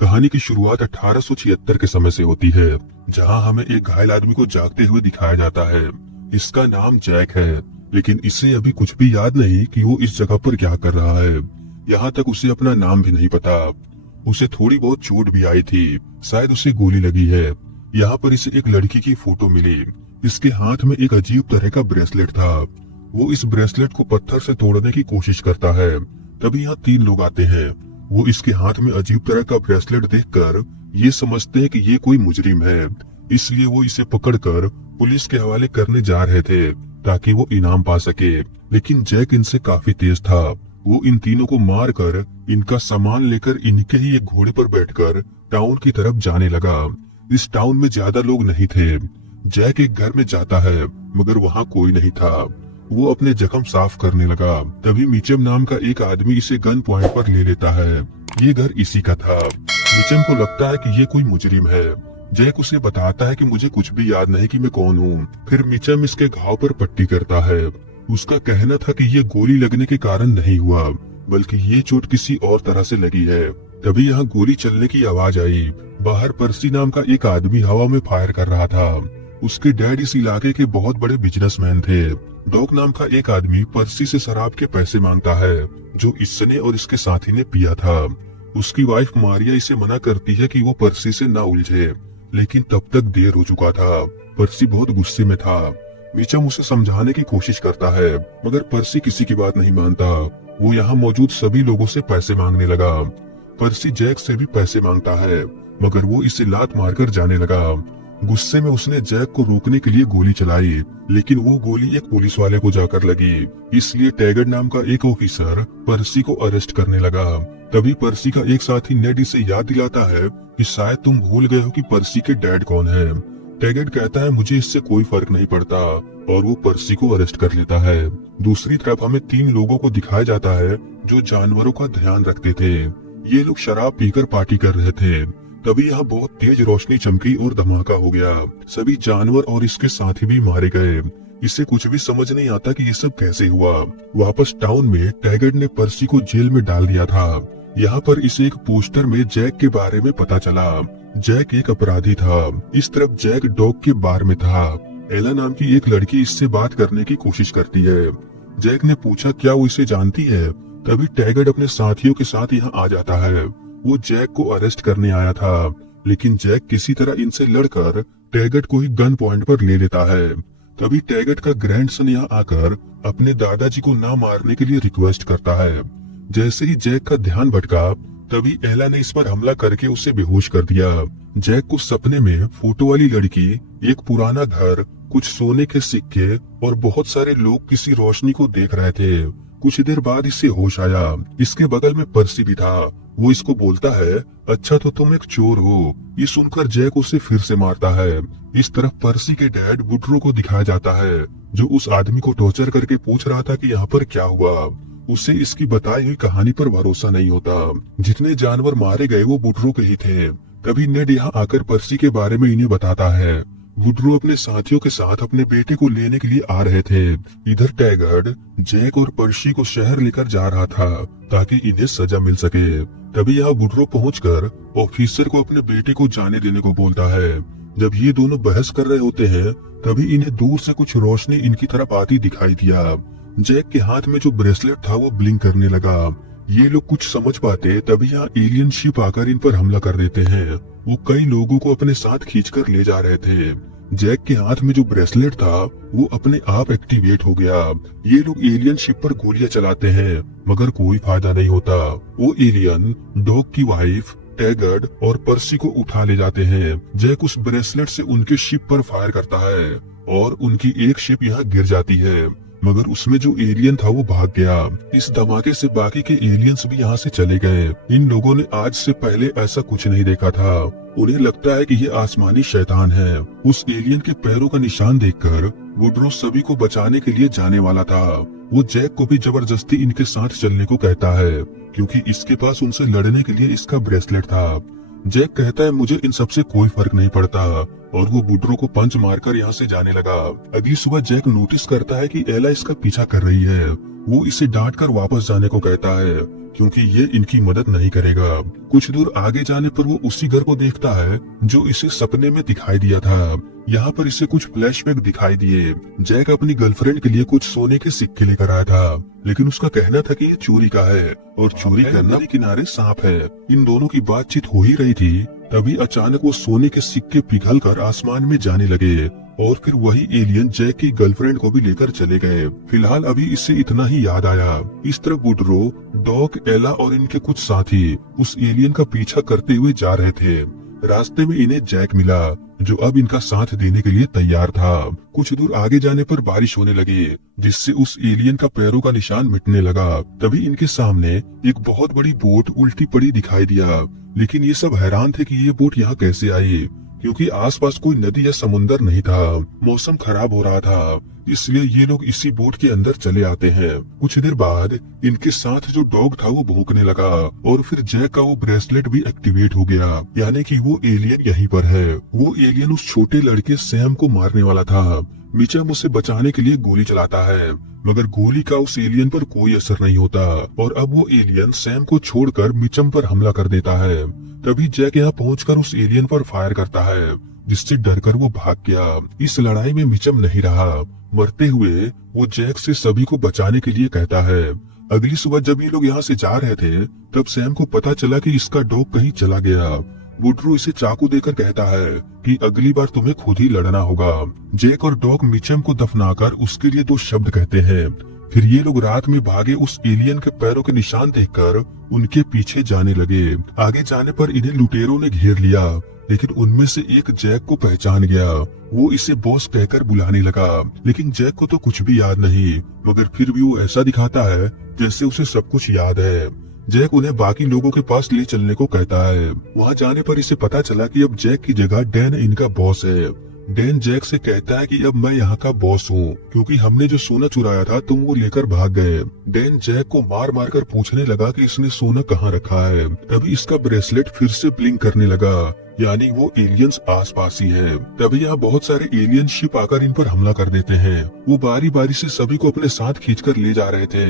कहानी की शुरुआत 1876 के समय से होती है, जहां हमें एक घायल आदमी को जागते हुए दिखाया जाता है। इसका नाम जैक है, लेकिन इसे अभी कुछ भी याद नहीं कि वो इस जगह पर क्या कर रहा है। यहाँ तक उसे अपना नाम भी नहीं पता। उसे थोड़ी बहुत चोट भी आई थी, शायद उसे गोली लगी है। यहाँ पर इसे एक लड़की की फोटो मिली। इसके हाथ में एक अजीब तरह का ब्रेसलेट था। वो इस ब्रेसलेट को पत्थर से तोड़ने की कोशिश करता है। तभी यहाँ 3 लोग आते हैं। वो इसके हाथ में अजीब तरह का ब्रेसलेट देखकर ये समझते हैं कि ये कोई मुजरिम है, इसलिए वो इसे पकड़कर पुलिस के हवाले करने जा रहे थे ताकि वो इनाम पा सके। लेकिन जैक इनसे काफी तेज था। वो इन तीनों को मारकर इनका सामान लेकर इनके ही एक घोड़े पर बैठकर टाउन की तरफ जाने लगा। इस टाउन में ज्यादा लोग नहीं थे। जैक एक घर में जाता है, मगर वहाँ कोई नहीं था। वो अपने जख्म साफ करने लगा। तभी मिचम नाम का एक आदमी इसे गन पॉइंट पर ले लेता है। ये घर इसी का था। मिचम को लगता है कि ये कोई मुजरिम है। जैक उसे बताता है कि मुझे कुछ भी याद नहीं कि मैं कौन हूँ। फिर मिचम इसके घाव पर पट्टी करता है। उसका कहना था कि ये गोली लगने के कारण नहीं हुआ, बल्कि ये चोट किसी और तरह से लगी है। तभी यहाँ गोली चलने की आवाज आई। बाहर पर्सी नाम का एक आदमी हवा में फायर कर रहा था। उसके डैड इस इलाके के बहुत बड़े बिजनेसमैन थे। डॉक नाम का एक आदमी पर्सी से शराब के पैसे मांगता है, जो इसने और इसके साथी ने पिया था। उसकी वाइफ मारिया इसे मना करती है कि वो पर्सी से ना उलझे, लेकिन तब तक देर हो चुका था। पर्सी बहुत गुस्से में था। मिचम उसे समझाने की कोशिश करता है, मगर पर्सी किसी की बात नहीं मानता। वो यहाँ मौजूद सभी लोगों से पैसे मांगने लगा। पर्सी जैक से भी पैसे मांगता है, मगर वो इसे लात मारकर जाने लगा। गुस्से में उसने जैक को रोकने के लिए गोली चलाई, लेकिन वो गोली एक पुलिस वाले को जाकर लगी। इसलिए टैगर्ड नाम का एक ऑफिसर पर्सी को अरेस्ट करने लगा। तभी पर्सी का एक साथी नेड इसे याद दिलाता है कि शायद तुम भूल गए हो कि पर्सी के डैड कौन है। टैगर्ड कहता है मुझे इससे कोई फर्क नहीं पड़ता, और वो पर्सी को अरेस्ट कर लेता है। दूसरी तरफ हमें 3 लोगों को दिखाया जाता है जो जानवरों का ध्यान रखते थे। ये लोग शराब पीकर पार्टी कर रहे थे। तभी यहाँ बहुत तेज रोशनी चमकी और धमाका हो गया। सभी जानवर और इसके साथी भी मारे गए। इसे कुछ भी समझ नहीं आता कि ये सब कैसे हुआ। वापस टाउन में टैगर्ड ने पर्सी को जेल में डाल दिया था। यहाँ पर इसे एक पोस्टर में जैक के बारे में पता चला। जैक एक अपराधी था। इस तरफ जैक डॉग के बार में था। एला नाम की एक लड़की इससे बात करने की कोशिश करती है। जैक ने पूछा क्या वो इसे जानती है। तभी टैगर्ड अपने साथियों के साथ यहाँ आ जाता है। वो जैक को अरेस्ट करने आया था, लेकिन जैक किसी तरह इनसे लड़कर टैगर्ड को ही गन पॉइंट पर ले लेता है। तभी टैगर्ड का ग्रैंडसन यहाँ आकर अपने दादाजी को ना मारने के लिए रिक्वेस्ट करता है। जैसे ही जैक का ध्यान भटका, तभी एला ने इस पर हमला करके उसे बेहोश कर दिया। जैक को सपने में फोटो वाली लड़की, एक पुराना घर, कुछ सोने के सिक्के और बहुत सारे लोग किसी रोशनी को देख रहे थे। कुछ देर बाद इसे होश आया। इसके बगल में पर्सी भी था। वो इसको बोलता है अच्छा तो तुम एक चोर हो। ये सुनकर जैक उसे फिर से मारता है। इस तरफ पर्सी के डैड वुड्रो को दिखाया जाता है, जो उस आदमी को टॉर्चर करके पूछ रहा था कि यहाँ पर क्या हुआ। उसे इसकी बताई हुई कहानी पर भरोसा नहीं होता। जितने जानवर मारे गए वो वुड्रो के ही थे। तभी नेड यहाँ आकर पर्सी के बारे में इन्हें बताता है। वुड्रो अपने साथियों के साथ अपने बेटे को लेने के लिए आ रहे थे। इधर टैगर्ड जैक और पर्सी को शहर लेकर जा रहा था ताकि इन्हें सजा मिल सके। तभी यहाँ वुड्रो पहुंचकर ऑफिसर को अपने बेटे को जाने देने को बोलता है। जब ये दोनों बहस कर रहे होते हैं, तभी इन्हें दूर से कुछ रोशनी इनकी तरफ आती दिखाई दिया। जैक के हाथ में जो ब्रेसलेट था वो ब्लिंक करने लगा। ये लोग कुछ समझ पाते तभी यहाँ एलियन शिप आकर इन पर हमला कर देते हैं। वो कई लोगों को अपने साथ खींचकर ले जा रहे थे। जैक के हाथ में जो ब्रेसलेट था वो अपने आप एक्टिवेट हो गया। ये लोग एलियन शिप पर गोलियां चलाते हैं, मगर कोई फायदा नहीं होता। वो एलियन डॉग की वाइफ, टैगर्ड और पर्सी को उठा ले जाते हैं। जैक उस ब्रेसलेट से उनके शिप पर फायर करता है और उनकी एक शिप यहाँ गिर जाती है, मगर उसमें जो एलियन था वो भाग गया। इस धमाके से बाकी के एलियंस भी यहाँ से चले गए। इन लोगों ने आज से पहले ऐसा कुछ नहीं देखा था। उन्हें लगता है कि ये आसमानी शैतान है। उस एलियन के पैरों का निशान देखकर वुड्रो सभी को बचाने के लिए जाने वाला था। वो जैक को भी जबरदस्ती इनके साथ चलने को कहता है, क्योंकि इसके पास उनसे लड़ने के लिए इसका ब्रेसलेट था। जैक कहता है मुझे इन सबसे कोई फर्क नहीं पड़ता, और वो वुड्रो को पंच मारकर यहाँ से जाने लगा। अगली सुबह जैक नोटिस करता है कि एला इसका पीछा कर रही है। वो इसे डांट कर वापस जाने को कहता है, क्योंकि ये इनकी मदद नहीं करेगा। कुछ दूर आगे जाने पर वो उसी घर को देखता है जो इसे सपने में दिखाई दिया था। यहाँ पर इसे कुछ फ्लैशबैक दिखाई दिए। जैक अपनी गर्लफ्रेंड के लिए कुछ सोने के सिक्के लेकर आया था, लेकिन उसका कहना था कि ये चोरी का है और चोरी करना भी किनारे सांप है। इन दोनों की बातचीत हो ही रही थी, तभी अचानक वो सोने के सिक्के पिघलकर आसमान में जाने लगे और फिर वही एलियन जैक की गर्लफ्रेंड को भी लेकर चले गए। फिलहाल अभी इससे इतना ही याद आया। इस तरफ वुडरो, डॉग, एला और इनके कुछ साथी उस एलियन का पीछा करते हुए जा रहे थे। रास्ते में इन्हें जैक मिला, जो अब इनका साथ देने के लिए तैयार था। कुछ दूर आगे जाने पर बारिश होने लगी, जिससे उस एलियन का पैरों का निशान मिटने लगा। तभी इनके सामने एक बहुत बड़ी बोट उल्टी पड़ी दिखाई दिया, लेकिन ये सब हैरान थे कि ये बोट यहाँ कैसे आई, क्योंकि आसपास कोई नदी या समुंदर नहीं था। मौसम खराब हो रहा था, इसलिए ये लोग इसी बोट के अंदर चले आते हैं। कुछ देर बाद इनके साथ जो डॉग था वो भौंकने लगा और फिर जैक का वो ब्रेसलेट भी एक्टिवेट हो गया, यानी कि वो एलियन यहीं पर है। वो एलियन उस छोटे लड़के सैम को मारने वाला था। मिचम उसे बचाने के लिए गोली चलाता है, मगर गोली का उस एलियन पर कोई असर नहीं होता और अब वो एलियन सैम को छोड़कर मिचम पर हमला कर देता है। तभी जैक यहाँ पहुंचकर उस एलियन पर फायर करता है, जिससे डरकर वो भाग गया। इस लड़ाई में मिचम नहीं रहा। मरते हुए वो जैक से सभी को बचाने के लिए कहता है। अगली सुबह जब ये लोग यहाँ से जा रहे थे, तब सैम को पता चला कि इसका डॉग कहीं चला गया। वुडरो इसे चाकू देकर कहता है कि अगली बार तुम्हें खुद ही लड़ना होगा। जैक और डॉग मिचम को दफनाकर उसके लिए 2 शब्द कहते हैं। फिर ये लोग रात में भागे उस एलियन के पैरों के निशान देखकर उनके पीछे जाने लगे। आगे जाने पर इन्हें लुटेरों ने घेर लिया, लेकिन उनमें से एक जैक को पहचान गया। वो इसे बॉस कहकर बुलाने लगा, लेकिन जैक को तो कुछ भी याद नहीं, मगर फिर भी वो ऐसा दिखाता है जैसे उसे सब कुछ याद है। जैक उन्हें बाकी लोगों के पास ले चलने को कहता है। वहाँ जाने पर इसे पता चला कि अब जैक की जगह डैन इनका बॉस है। डैन जैक से कहता है कि अब मैं यहाँ का बॉस हूँ, क्योंकि हमने जो सोना चुराया था तुम वो लेकर भाग गए। डैन जैक को मार मार कर पूछने लगा कि इसने सोना कहाँ रखा है। तभी इसका ब्रेसलेट फिर से ब्लिंक करने लगा, यानी वो एलियंस आसपास ही है। तभी यहाँ बहुत सारे एलियन शिप आकर इन पर हमला कर देते हैं। वो बारी बारी से सभी को अपने साथ खींचकर ले जा रहे थे।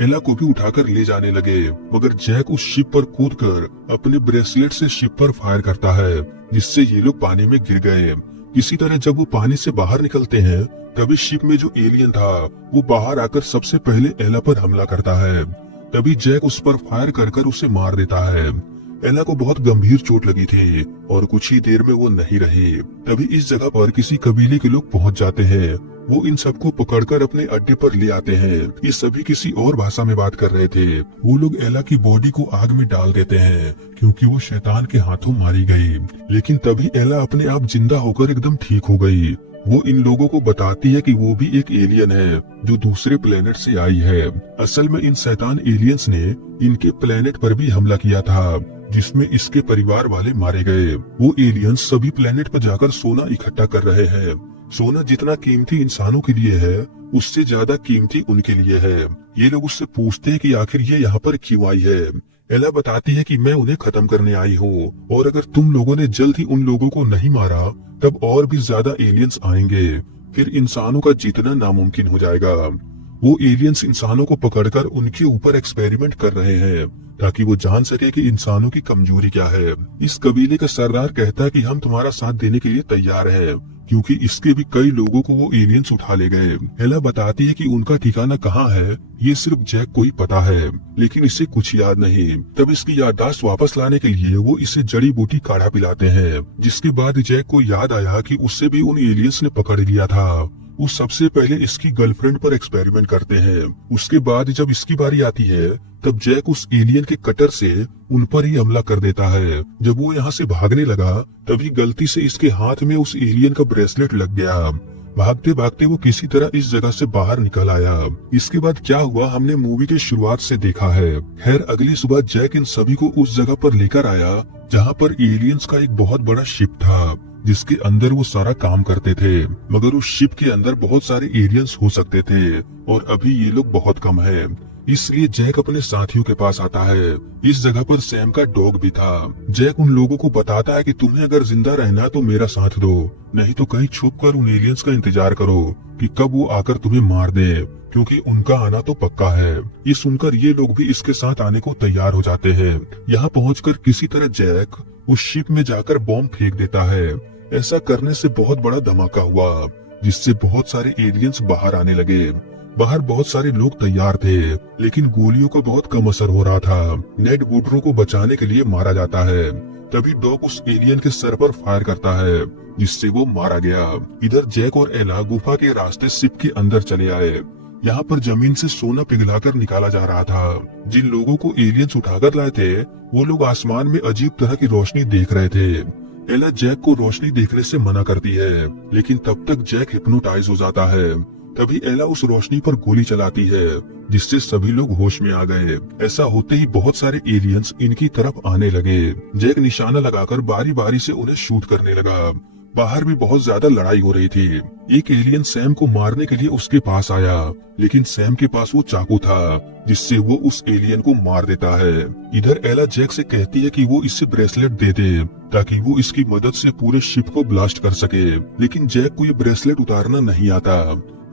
एला को भी उठाकर ले जाने लगे, मगर जैक उस शिप पर कूदकर अपने ब्रेसलेट से शिप पर फायर करता है, जिससे ये लोग पानी में गिर गए। इसी तरह जब वो पानी से बाहर निकलते हैं, तभी शिप में जो एलियन था वो बाहर आकर सबसे पहले एला पर हमला करता है। तभी जैक उस पर फायर कर उसे मार देता है। एला को बहुत गंभीर चोट लगी थी और कुछ ही देर में वो नहीं रही। तभी इस जगह पर किसी कबीले के लोग पहुंच जाते हैं। वो इन सबको पकड़कर अपने अड्डे पर ले आते हैं। ये सभी किसी और भाषा में बात कर रहे थे। वो लोग एला की बॉडी को आग में डाल देते हैं, क्योंकि वो शैतान के हाथों मारी गई। लेकिन तभी एला अपने आप जिंदा होकर एकदम ठीक हो गई। वो इन लोगों को बताती है कि वो भी एक एलियन है जो दूसरे प्लेनेट से आई है। असल में इन शैतान एलियंस ने इनके प्लेनेट पर भी हमला किया था, जिसमें इसके परिवार वाले मारे गए। वो एलियंस सभी प्लेनेट पर जाकर सोना इकट्ठा कर रहे हैं। सोना जितना कीमती इंसानों के लिए है, उससे ज्यादा कीमती उनके लिए है। ये लोग उससे पूछते हैं कि आखिर ये यहाँ पर क्यों आई है। एला बताती है कि मैं उन्हें खत्म करने आई हूँ, और अगर तुम लोगों ने जल्द ही उन लोगों को नहीं मारा तब और भी ज्यादा एलियंस आएंगे। फिर इंसानों का जीतना नामुमकिन हो जाएगा। वो एलियंस इंसानों को पकड़कर उनके ऊपर एक्सपेरिमेंट कर रहे हैं, ताकि वो जान सके कि इंसानों की कमजोरी क्या है। इस कबीले का सरदार कहता है कि हम तुम्हारा साथ देने के लिए तैयार हैं, क्योंकि इसके भी कई लोगों को वो एलियंस उठा ले गए। एला बताती है कि उनका ठिकाना कहाँ है ये सिर्फ जैक को ही पता है, लेकिन इसे कुछ याद नहीं। तब इसकी याददाश्त वापस लाने के लिए वो इसे जड़ी बूटी काढ़ा पिलाते हैं, जिसके बाद जैक को याद आया कि उससे भी उन एलियंस ने पकड़ लिया था। वो सबसे पहले इसकी गर्लफ्रेंड पर एक्सपेरिमेंट करते हैं। उसके बाद जब इसकी बारी आती है, तब जैक उस एलियन के कटर से उन पर ही हमला कर देता है। जब वो यहाँ से भागने लगा, तभी गलती से इसके हाथ में उस एलियन का ब्रेसलेट लग गया। भागते भागते वो किसी तरह इस जगह से बाहर निकल आया। इसके बाद क्या हुआ हमने मूवी के शुरुआत से देखा है। खैर अगली सुबह जैक इन सभी को उस जगह पर लेकर आया जहाँ पर एलियंस का एक बहुत बड़ा शिप था, जिसके अंदर वो सारा काम करते थे। मगर उस शिप के अंदर बहुत सारे एलियंस हो सकते थे और अभी ये लोग बहुत कम है। इसलिए जैक अपने साथियों के पास आता है। इस जगह पर सैम का डॉग भी था। जैक उन लोगों को बताता है कि तुम्हें अगर जिंदा रहना है तो मेरा साथ दो, नहीं तो कहीं छुपकर उन एलियंस का इंतजार करो कि कब वो आकर तुम्हें मार दे, क्योंकि उनका आना तो पक्का है। ये सुनकर ये लोग भी इसके साथ आने को तैयार हो जाते हैं। यहाँ पहुंचकर किसी तरह जैक उस शिप में जाकर बॉम्ब फेंक देता है। ऐसा करने से बहुत बड़ा धमाका हुआ, जिससे बहुत सारे एलियंस बाहर आने लगे। बाहर बहुत सारे लोग तैयार थे, लेकिन गोलियों का बहुत कम असर हो रहा था। नेड वुडरो को बचाने के लिए मारा जाता है। तभी डॉग उस एलियन के सर पर फायर करता है, जिससे वो मारा गया। इधर जैक और एला गुफा के रास्ते शिप के अंदर चले आए। यहाँ पर जमीन से सोना पिघलाकर निकाला जा रहा था। जिन लोगों को एलियंस उठाकर लाए थे, वो लोग आसमान में अजीब तरह की रोशनी देख रहे थे। एला जैक को रोशनी देखने से मना करती है, लेकिन तब तक जैक हिप्नोटाइज हो जाता है। तभी एला उस रोशनी पर गोली चलाती है, जिससे सभी लोग होश में आ गए। ऐसा होते ही बहुत सारे एलियंस इनकी तरफ आने लगे। जैक निशाना लगाकर बारी बारी से उन्हें शूट करने लगा। बाहर भी बहुत ज्यादा लड़ाई हो रही थी। एक एलियन सैम को मारने के लिए उसके पास आया, लेकिन सैम के पास वो चाकू था, जिससे वो उस एलियन को मार देता है। इधर एला जैक से कहती है कि वो इससे ब्रेसलेट दे दे, ताकि वो इसकी मदद से पूरे शिप को ब्लास्ट कर सके, लेकिन जैक को ये ब्रेसलेट उतारना नहीं आता।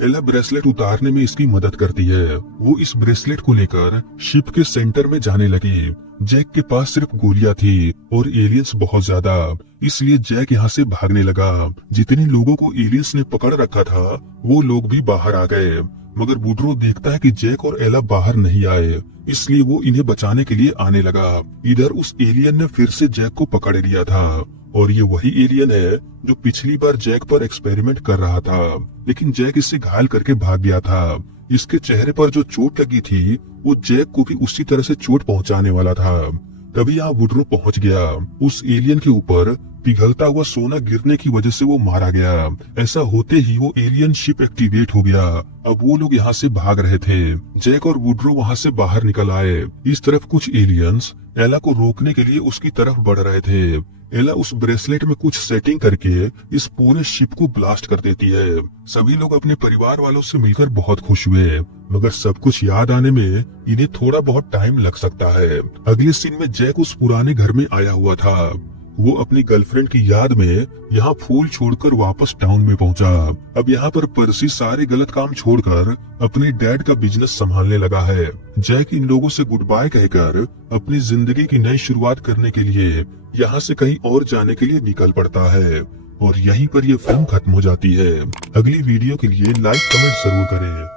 एला ब्रेसलेट उतारने में इसकी मदद करती है। वो इस ब्रेसलेट को लेकर शिप के सेंटर में जाने लगी। जैक के पास सिर्फ गोलियां थी और एलियंस बहुत ज्यादा, इसलिए जैक यहाँ से भागने लगा। जितने लोगों को एलियंस ने पकड़ रखा था, वो लोग भी बाहर आ गए, मगर वुडरो देखता है कि जैक और एला बाहर नहीं आए, इसलिए वो इन्हें बचाने के लिए आने लगा। इधर उस एलियन ने फिर से जैक को पकड़ लिया था, और ये वही एलियन है जो पिछली बार जैक पर एक्सपेरिमेंट कर रहा था, लेकिन जैक इससे घायल करके भाग गया था। इसके चेहरे पर जो चोट लगी थी, वो जैक को भी उसी तरह से चोट पहुंचाने वाला था। तभी यहाँ वुडरो पहुंच गया। उस एलियन के ऊपर पिघलता हुआ सोना गिरने की वजह से वो मारा गया। ऐसा होते ही वो एलियन शिप एक्टिवेट हो गया। अब वो लोग यहाँ से भाग रहे थे। जैक और वुडरो वहाँ से बाहर निकल आए। इस तरफ कुछ एलियंस एला को रोकने के लिए उसकी तरफ बढ़ रहे थे। एला उस ब्रेसलेट में कुछ सेटिंग करके इस पूरे शिप को ब्लास्ट कर देती है। सभी लोग अपने परिवार वालों से मिलकर बहुत खुश हुए, मगर सब कुछ याद आने में इन्हें थोड़ा बहुत टाइम लग सकता है। अगले सीन में जैक उस पुराने घर में आया हुआ था। वो अपनी गर्लफ्रेंड की याद में यहाँ फूल छोड़कर वापस टाउन में पहुंचा। अब यहाँ पर पर्सी सारे गलत काम छोड़कर अपने डैड का बिजनेस संभालने लगा है। जैक इन लोगों से गुड बाय कहकर अपनी जिंदगी की नई शुरुआत करने के लिए यहाँ से कहीं और जाने के लिए निकल पड़ता है, और यहीं पर ये फिल्म खत्म हो जाती है। अगली वीडियो के लिए लाइक कमेंट जरूर करें।